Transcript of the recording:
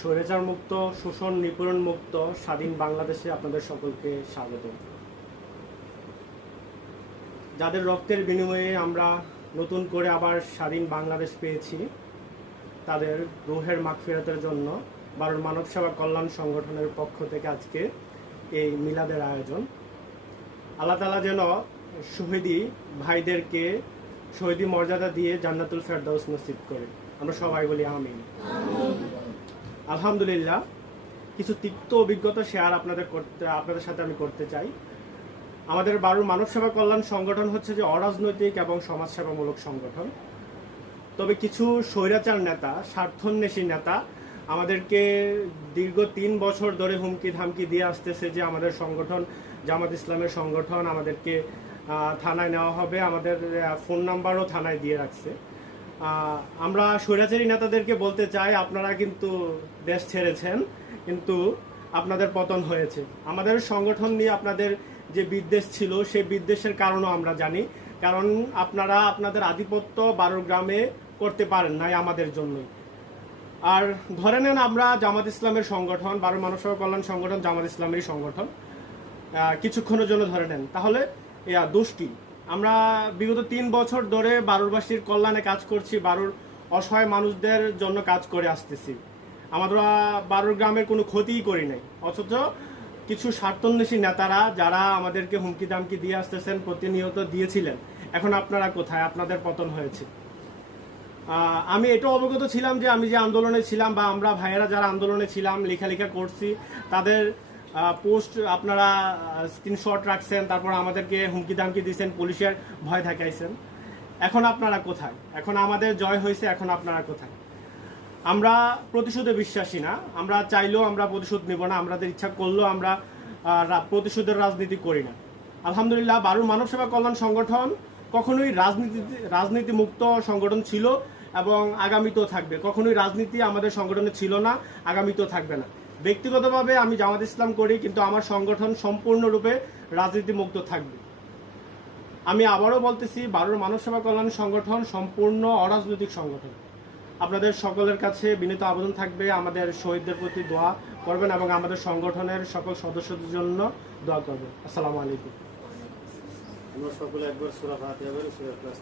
স্বৈরাচার মুক্ত, শোষণ, নিপীড়ন মুক্ত, স্বাধীন বাংলাদেশে আপনাদের সকলকে স্বাগত। যাদের রক্তের বিনিময়ে আমরা নতুন করে আবার স্বাধীন বাংলাদেশ পেয়েছি, তাদের রুহের মাগফিরাতের জন্য বারোর মানব সেবা কল্যাণ সংগঠনের পক্ষ থেকে আজকে এই মিলাদের আয়োজন। আল্লাহ তালা যেন শহীদি ভাইদেরকে শহীদি মর্যাদা দিয়ে জান্নাতুল ফেরদাউস নসিব করে। আমরা সবাই বলি আমিন। আলহামদুলিল্লাহ। কিছু তিক্ত অভিজ্ঞতা শেয়ার আপনাদের করতে, আপনাদের সাথে আমি করতে চাই। আমাদের বারুর মানব সেবা কল্যাণ সংগঠন হচ্ছে যে অরাজনৈতিক এবং সমাজসেবামূলক সংগঠন। তবে কিছু স্বৈরাচার নেতা, স্বার্থন্বেষী নেতা আমাদেরকে দীর্ঘ তিন বছর ধরে হুমকি ধামকি দিয়ে আসতেছে যে আমাদের সংগঠন, জামাত ইসলামের সংগঠন আমাদেরকে থানায় নেওয়া হবে। আমাদের ফোন নাম্বারও থানায় দিয়ে রাখছে। আমরা স্বৈরাচারী নেতাদেরকে বলতে চাই, আপনারা কিন্তু দেশ ছেড়েছেন, কিন্তু আপনাদের পতন হয়েছে। আমাদের সংগঠন নিয়ে আপনাদের যে বিদ্বেষ ছিল, সেই বিদ্বেষের কারণও আমরা জানি। কারণ আপনারা আপনাদের আধিপত্য বারো গ্রামে করতে পারেন নাই আমাদের জন্যই। আর ধরে নেন আমরা জামাত ইসলামের সংগঠন, বারো সেবা কল্যাণ সংগঠন জামাত ইসলামেরই সংগঠন। কিছুক্ষণের জন্য ধরে নেন। তাহলে দোষ কি? আমরা বিগত তিন বছর ধরে বারুরবাসীর কল্যাণে কাজ করছি, বারুর অসহায় মানুষদের জন্য কাজ করে আসতেছি। আমরা বারুর গ্রামের কোনো ক্ষতিই করি নাই। অথচ কিছু স্বার্থন্বেষী নেতারা যারা আমাদেরকে হুমকি দামকি দিয়ে আসতেছেন, প্রতিনিয়ত দিয়েছিলেন। এখন আপনারা কোথায়? আপনাদের পতন হয়েছে। আমি এটা অবগত ছিলাম যে আমি যে আন্দোলনে ছিলাম বা আমরা ভাইয়েরা যারা আন্দোলনে ছিলাম, লেখালেখা করছি, তাদের পোস্ট আপনারা স্ক্রিনশট রাখছেন, তারপর আমাদেরকে হুমকি ধামকি দিয়েছেন পুলিশের ভয় দেখাইছেন। এখন আপনারা কোথায়? এখন আমাদের জয় হয়েছে, এখন আপনারা কোথায়? আমরা প্রতিশোধে বিশ্বাসী না। আমরা চাইলেও আমরা প্রতিশোধ নিব না, আমাদের ইচ্ছা করলেও আমরা প্রতিশোধের রাজনীতি করি না। আলহামদুলিল্লাহ, বারুর মানব সেবা কল্যাণ সংগঠন কখনোই রাজনীতি রাজনীতি মুক্ত সংগঠন ছিল এবং আগামীতেও থাকবে। কখনোই রাজনীতি আমাদের সংগঠনে ছিল না, আগামীতেও থাকবে না। ব্যক্তিগতভাবে আমি জামাত ইসলাম করি, কিন্তু আমার সংগঠন সম্পূর্ণরূপে রাজনীতি মুক্ত থাকবে। আমি আবারও বলতেছি, বারোর মানব সেবা কল্যাণ সংগঠন সম্পূর্ণ অরাজনৈতিক সংগঠন। আপনাদের সকলের কাছে বিনীত আবেদন থাকবে, আমাদের শহীদদের প্রতি দোয়া করবেন এবং আমাদের সংগঠনের সকল সদস্যদের জন্য দোয়া করবেন। আসসালামু আলাইকুম। আমরা সকলে একবার সুরা ফাতিহা করে সুরা ক্লাস।